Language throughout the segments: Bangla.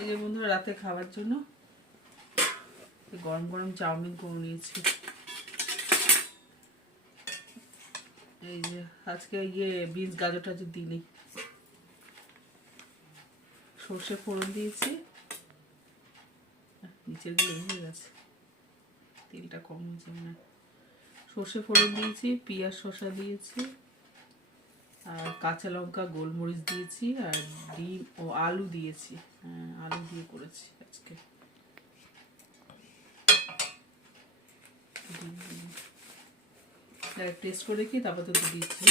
এই যে বন্ধুরা, রাতে খাবার জন্য গরম গরম চাউমিন করে নিয়েছি। এই যে আজকে ইয়ে বিনস গাজর টাজর দিইনি। সর্ষে ফোড়ন দিয়েছি। নিচেরগুলো হয়ে গেছে। তেলটা কম হয়েছে মনে। সর্ষে ফোড়ন দিয়েছি, পেঁয়াজ শসা দিয়েছি। আর কাঁচা লঙ্কা গোলমরিচ দিয়েছি আর ডিম ও আলু দিয়েছি। হ্যাঁ আলু দিয়ে করেছি আজকে। টেস্ট করে দেখি তারপর তো দিচ্ছি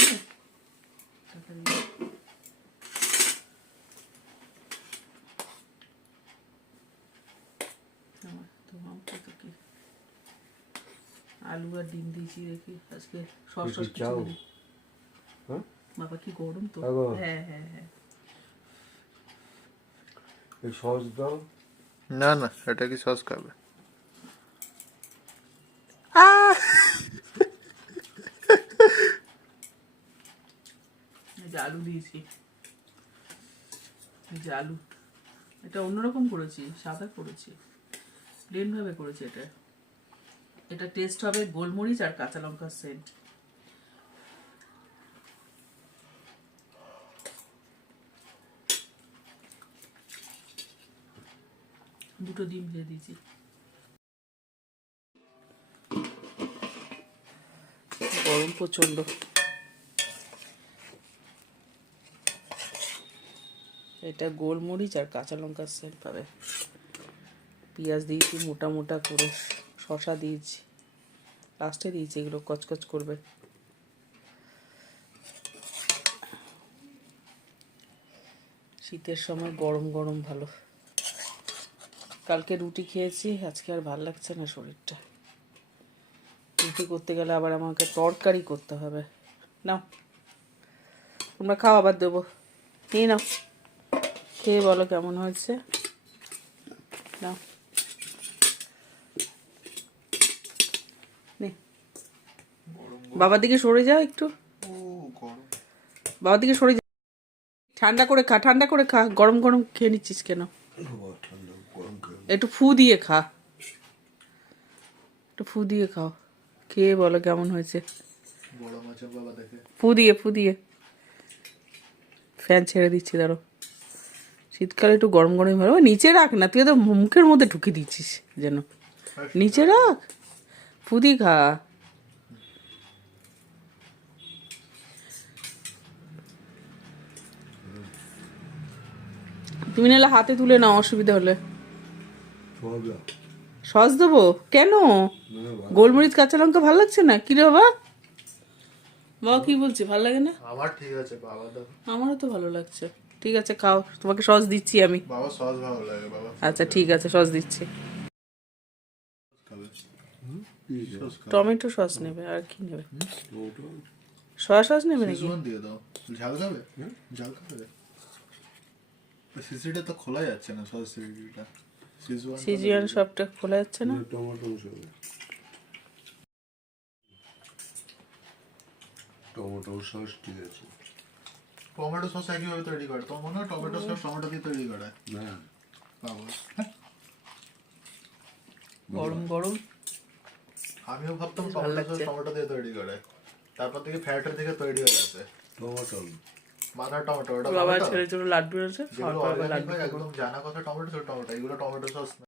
হ্যাঁ? তো কি আলু আর ডিম দিয়েছি দেখি আজকে সস সস কিছু। হ্যাঁ? বাবা কি গরম তো? হ্যাঁ হ্যাঁ হ্যাঁ। এই সস দাও। না না এটা কি সস খাবে? আলু দিয়েছি। যে আলু। এটা অন্যরকম করেছি সাদা করেছি। প্লেন ভাবে করেছি এটা। এটা টেস্ট হবে গোলমরিচ আর কাঁচা লঙ্কার সেন্ট দুটো ডিম দিয়ে দিয়েছি। গরম প্রচণ্ড এটা গোলমরিচ আর কাঁচা লঙ্কার সেন্ট পাবে। পেঁয়াজ দিয়েছি মোটা মোটা করে শশা দিয়েছি, লাস্টে দিয়েছি এগুলো কচকচ করবে। শীতের সময় গরম গরম ভালো। কালকে রুটি খেয়েছি, আজকে আর ভালো লাগছে না শরীরটা। রুটি করতে গেলে আবার আমাকে তরকারি করতে হবে। নাও, তোমরা খাও, আবার দেবো। নিয়ে নাও। খেয়ে বলো কেমন হয়েছে? নাও। বাবার দিকে সরে যাও একটু। বাবার দিকে সরে যা। ঠান্ডা করে খা, ঠান্ডা করে খা। গরম গরম খেয়ে নিচ্ছিস কেন? একটু ফু দিয়ে খা। একটু ফু দিয়ে খাও। কে বলো কেমন হয়েছে? ফু দিয়ে ফু দিয়ে। ফ্যান ছেড়ে দিচ্ছি ধরো শীতকালে একটু গরম গরম ভালো। নিচে রাখ না, তুই তো মুখের মধ্যে ঢুকে দিচ্ছিস যেন। নিচে রাখ। ফু দিয়ে খা। তুমি নাহলে হাতে তুলে নাও, অসুবিধা হলে। সস দেবো? কেন? গোলমরিচ কাঁচা লঙ্কা ভালো লাগছে না? কি রে বাবা? বাবা কি বলছে? ভালো লাগে না? আমার ঠিক আছে বাবা দাও। আমারও তো ভালো লাগছে। ঠিক আছে খাও। তোমাকে সস দিচ্ছি আমি। বাবা সস ভালো লাগে বাবা। আচ্ছা ঠিক আছে সস দিচ্ছি। খাবে কি দাও? সস খাবে টমেটো সস নেবে আর কি নেবে? সয়া সস নেবে নাকি? দিয়ে দাও। ঝাল খাবে? ঝাল খাবে? সিসিটা তো খোলা যাচ্ছে না সস সিসিটা সিজুয়ান সবটা খোলা যাচ্ছে না? টমেটো সস টমেটো সস ঠিক আছে। টমেটো সস একইভাবে তৈরি করে। তোমার মনে হয় টমেটো সস টমেটো দিয়ে তৈরি করে? না। বাবা। হ্যাঁ, গরম গরম? আমিও ভাবতাম টমেটো সস টমেটো দিয়ে তৈরি করে। তারপর থেকে ফ্যাটের থেকে তৈরি হয়ে গেছে। টমেটো মাথা টমেটো বাবা? ছেলের জন্য লাড্ডু আবার organic লাড্ডু একদম জানা কথা টমেটো টমেটো এগুলো টমেটো সস